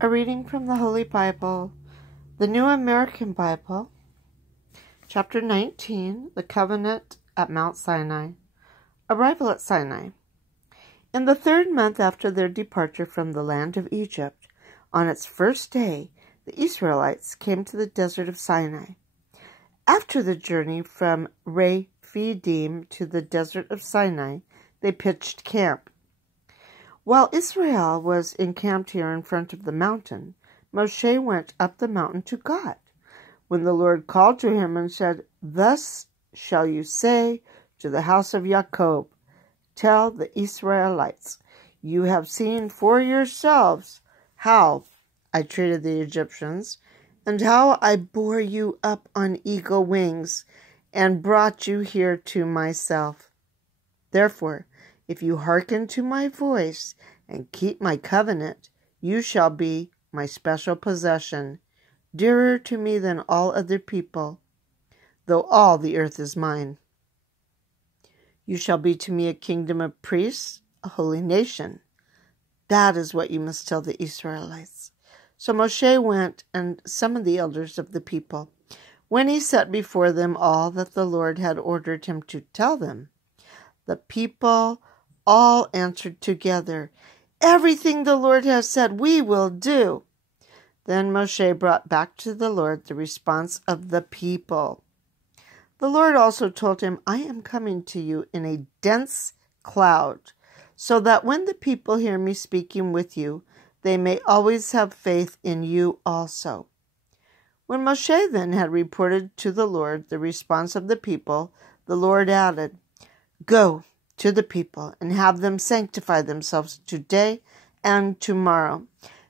A reading from the Holy Bible, the New American Bible, Chapter 19, The Covenant at Mount Sinai. Arrival at Sinai. In the 3rd month after their departure from the land of Egypt, on its first day, the Israelites came to the desert of Sinai. After the journey from Rephidim to the desert of Sinai, they pitched camp. While Israel was encamped here in front of the mountain, Moshe went up the mountain to God. When the Lord called to him and said, "Thus shall you say to the house of Jacob, tell the Israelites, you have seen for yourselves how I treated the Egyptians, and how I bore you up on eagle wings and brought you here to myself. Therefore, if you hearken to my voice and keep my covenant, you shall be my special possession, dearer to me than all other people, though all the earth is mine. You shall be to me a kingdom of priests, a holy nation." That is what you must tell the Israelites. So Moshe went and summoned the elders of the people. When he set before them all that the Lord had ordered him to tell them, the people all answered together, "Everything the Lord has said, we will do." Then Moshe brought back to the Lord the response of the people. The Lord also told him, "I am coming to you in a dense cloud, so that when the people hear me speaking with you, they may always have faith in you also." When Moshe then had reported to the Lord the response of the people, the Lord added, "Go to the people and have them sanctify themselves today and tomorrow.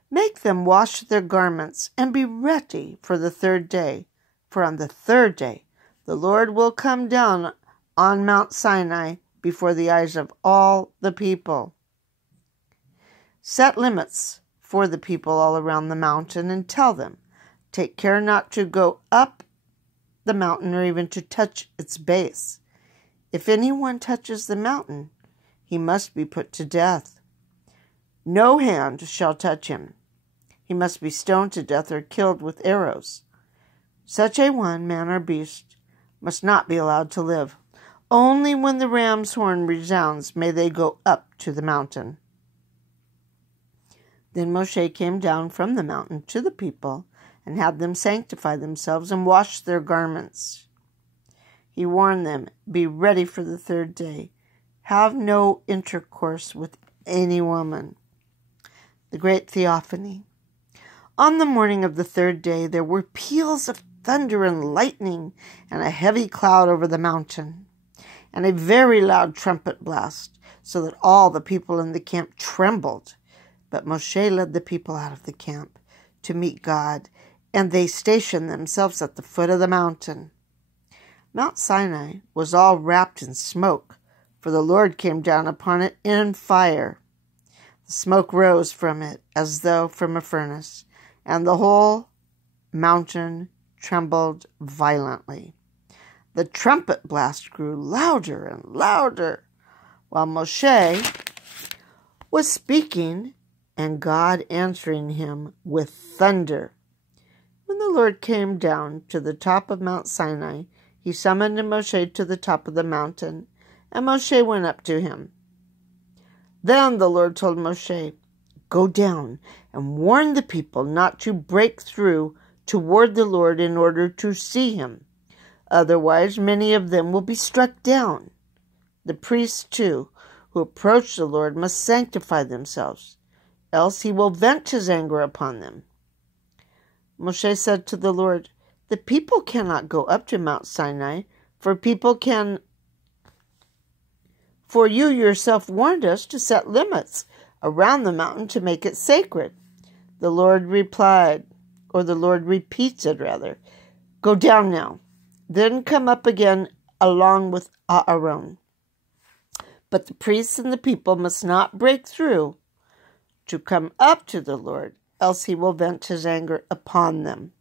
Make them wash their garments and be ready for the 3rd day. For on the 3rd day the Lord will come down on Mount Sinai before the eyes of all the people. Set limits for the people all around the mountain and tell them, take care not to go up the mountain or even to touch its base. If anyone touches the mountain, he must be put to death. No hand shall touch him. He must be stoned to death or killed with arrows. Such a one, man or beast, must not be allowed to live. Only when the ram's horn resounds may they go up to the mountain." Then Moshe came down from the mountain to the people and had them sanctify themselves and wash their garments. He warned them, "Be ready for the 3rd day. Have no intercourse with any woman." The Great Theophany. On the morning of the 3rd day there were peals of thunder and lightning and a heavy cloud over the mountain, and a very loud trumpet blast, so that all the people in the camp trembled. But Moshe led the people out of the camp to meet God, and they stationed themselves at the foot of the mountain. Mount Sinai was all wrapped in smoke, for the Lord came down upon it in fire. The smoke rose from it as though from a furnace, and the whole mountain trembled violently. The trumpet blast grew louder and louder, while Moshe was speaking and God answering him with thunder. When the Lord came down to the top of Mount Sinai, he summoned Moshe to the top of the mountain, and Moshe went up to him. Then the Lord told Moshe, "Go down and warn the people not to break through toward the Lord in order to see him. Otherwise, many of them will be struck down. The priests, too, who approach the Lord must sanctify themselves, else he will vent his anger upon them." Moshe said to the Lord, "The people cannot go up to Mount Sinai, for you yourself warned us to set limits around the mountain to make it sacred." The Lord repeated, "Go down now, then come up again along with Aaron. But the priests and the people must not break through to come up to the Lord, else he will vent his anger upon them."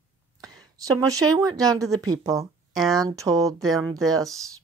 So Moshe went down to the people and told them this.